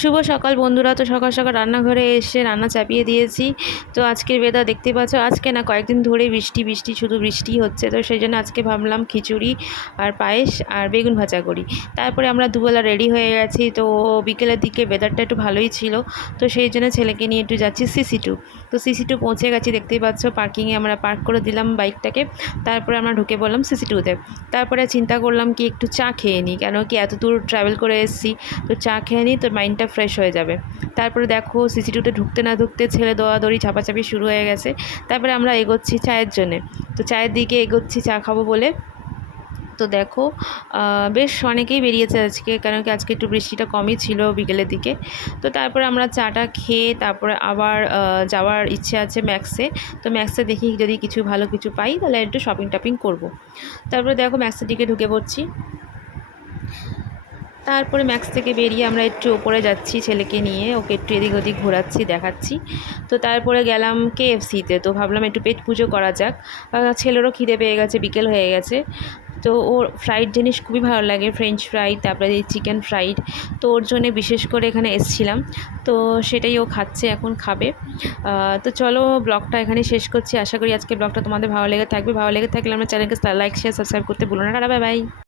শুভ সকাল বন্ধুরা। তো সকাল সকাল রান্নাঘরে এসে রান্না চাপিয়ে দিয়েছি। তো আজকের ওয়েদার দেখতে পাচ্ছ, আজকে না কয়েকদিন ধরে বৃষ্টি বৃষ্টি শুধু বৃষ্টি হচ্ছে। তো সেই জন্য আজকে ভাবলাম খিচুড়ি আর পায়েস আর বেগুন ভাজা করি। তারপরে আমরা দুবেলা রেডি হয়ে গেছি। তো বিকেলের দিকে ওয়েদারটা একটু ভালোই ছিল। তো সেই জন্য ছেলেকে নিয়ে একটু যাচ্ছি সিসি2। তো সিসি2 পৌঁছে গেছি, দেখতেই পাচ্ছ পার্কিংয়ে আমরা পার্ক করে দিলাম বাইকটাকে। তারপরে আমরা ঢুকে পড়লাম সিসি2তে। তারপরে চিন্তা করলাম কি একটু চা খেয়ে নিই, কেন কি এত দূর ট্রাভেল করে এসেছি। তো চা খেয়ে নিই, তো মাইন্ডটা ফ্রেশ হয়ে যাবে। তারপরে দেখো সিসি2তে ঢুকতে না ঢুকতে ছেলে দৌড়াদৌড়ি ঝাপাঝাপি শুরু হয়ে গেছে। তারপরে আমরা এগোচ্ছি চায়ের জন্যে। তো চায়ের দিকে এগোচ্ছি চা খাবো বলে। তো দেখো বেশ অনেকেই বেরিয়েছে আজকে, কারণ কি আজকে একটু বৃষ্টিটা কমই ছিল বিকেলের দিকে। তো তারপরে আমরা চাটা খেয়ে তারপরে আবার যাওয়ার ইচ্ছে আছে ম্যাক্সে। তো ম্যাক্সে দেখি যদি কিছু ভালো কিছু পাই তাহলে একটু শপিং টপিং করবো। তারপরে দেখো ম্যাক্সের দিকে ঢুকে পড়ছি। তারপরে ম্যাক্স থেকে বেরিয়ে আমরা একটু ওপরে যাচ্ছি ছেলেকে নিয়ে, ওকে একটু এদিক ওদিক ঘোরাচ্ছি দেখাচ্ছি। তো তারপরে গেলাম KFCতে। তো ভাবলাম একটু পেট পুজো করা যাক, ছেলেরও খিদে পেয়ে গেছে, বিকেল হয়ে গেছে। তো ওর ফ্রাইড জিনিস খুবই ভালো লাগে, ফ্রেঞ্চ ফ্রাই, তারপরে চিকেন ফ্রাইড। তো ওর জন্যে বিশেষ করে এখানে এসছিলাম। তো সেটাই ও খাচ্ছে, এখন খাবে। তো চলো ব্লগটা এখানে শেষ করছি। আশা করি আজকে ব্লগটা তোমাদের ভালো লেগে থাকবে। ভালো লেগে থাকলে আমার চ্যানেলকে লাইক শেয়ার সাবস্ক্রাইব করতে ভুলো না। Tata, bye bye.